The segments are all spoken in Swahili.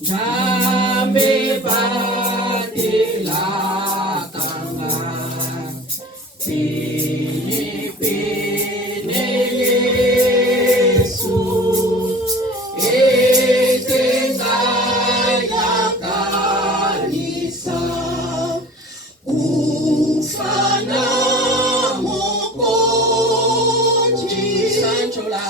Jambe batela kanga pene pene Yesu etenga ya kanisa ufana mokonji sanchola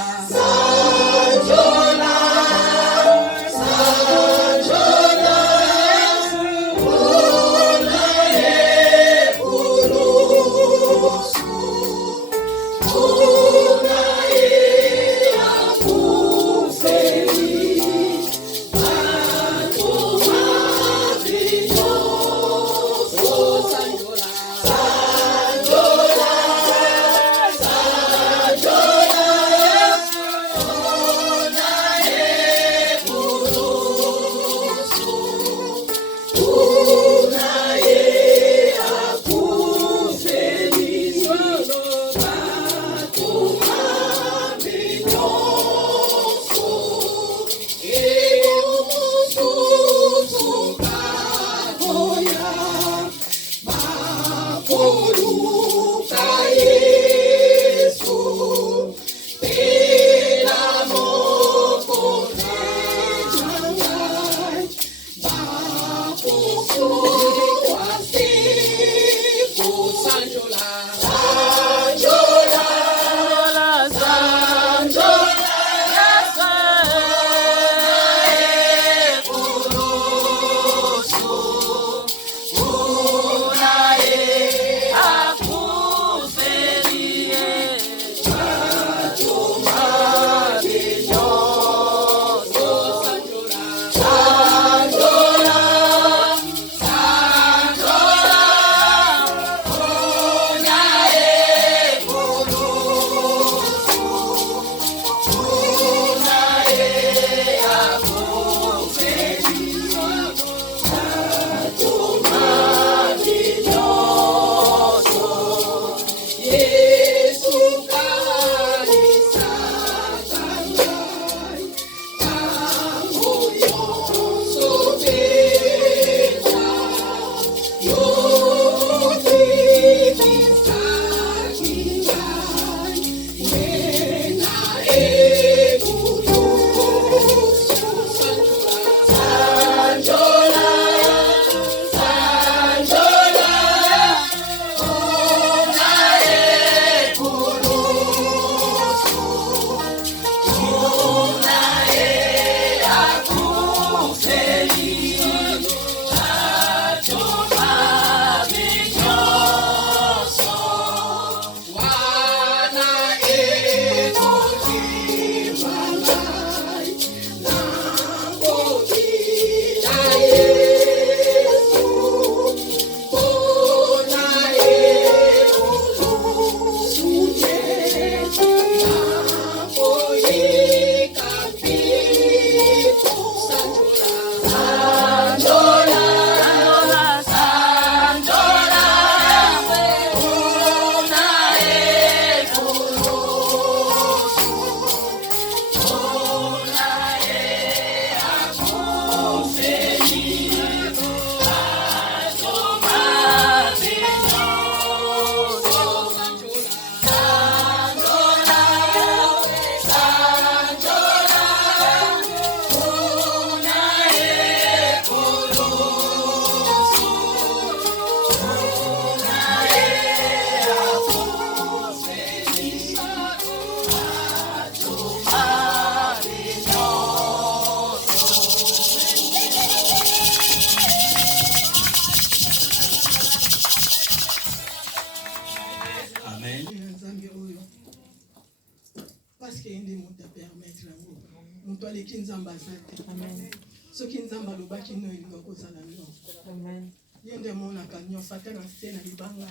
Amen. So kinzamba lobaki no ilinga kozala no. Amen. Yende mona kanyo fatana sena libanga.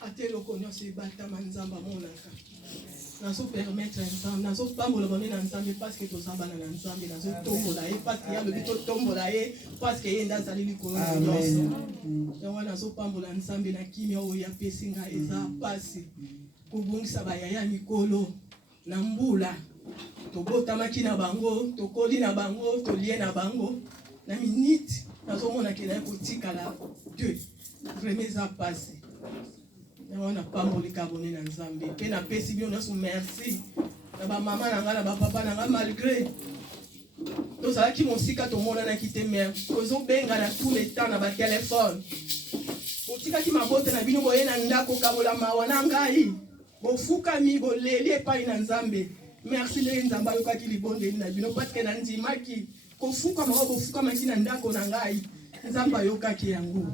Atelo konyo se batama nzamba mona ka. Nazo permettre nzamba, nazo pambola bone na nzamba parce que tozamba na nzamba, nazo tombola e parce que ya le bito tombola e parce que yenda zali likolo nyonso. Yawa nazo pambola nzamba na kimia o ya pesinga eza pasi. Kubungisa bayaya mikolo na mbula tobotamaki na bango, tokoli na bango, tolie na bango. Na minute, nazomona ke na kotikala Dieu. Vraiment ça passe. On a pas mboli kabone na Nzambe. Pe na pesi bien on merci. Na ba maman na nga na ba papa na nga malgré. Tozala ki mosika tomona na kite mère. Kozo benga na tout le temps na ba téléphone. Botika ki mabote na bino boye na ndako kabola mawa na ngai. Bofuka mi boleli epai na Nzambe. Merci le Nzamba yoka ki libonde na bino parce que na ndimaki kofuka mawa bofuka maki na ndako na ngai. Nzamba yoka ki yango.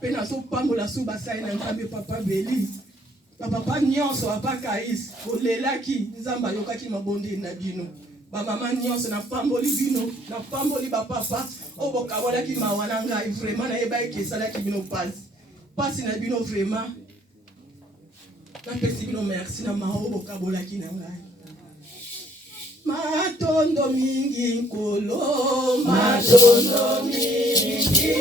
Pe na so pambola so basai na Nzambe papa beli. Papa nyonso apaka is bolelaki Nzamba yoka ki mabonde na bino. Ba mama nyonso na pamboli bino, na pamboli ba papa oboka wala ki mawa na ngai vraiment na yeba ke sala ki bino passe na bino vraiment. Na pesi bino merci na maho boka bola ki na ngai. Matondo mingi nkolo, matondo mingi,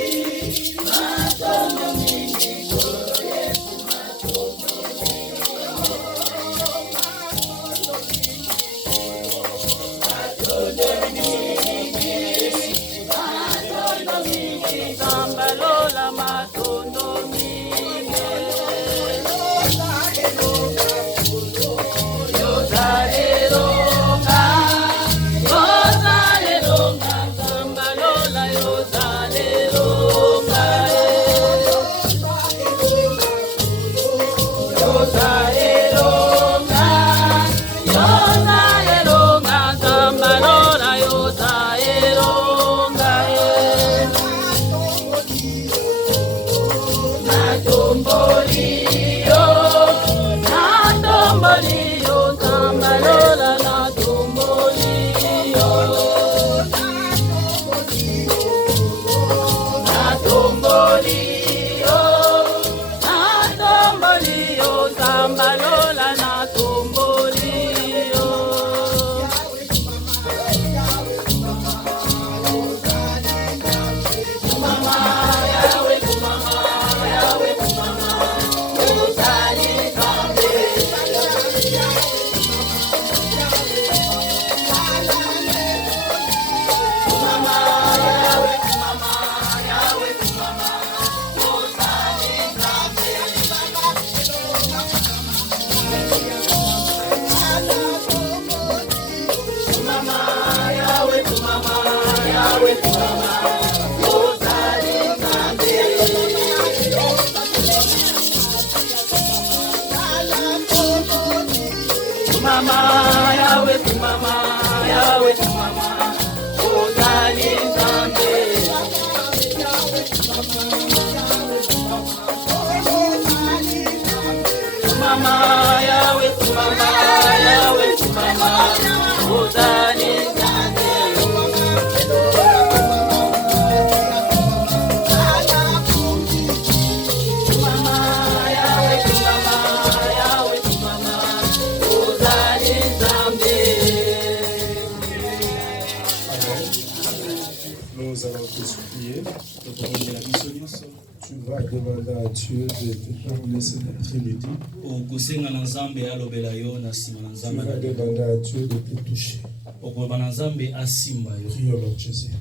matondo mingi nkolo Yesu, matondo mingi, matondo mingi, matondo mingi, Zambalola matondo mingi, Nous allons tous prier. Tu vas demander à Dieu de te parler cet après-midi. Tu vas demander à Dieu de te toucher. Prions, Lord Jésus.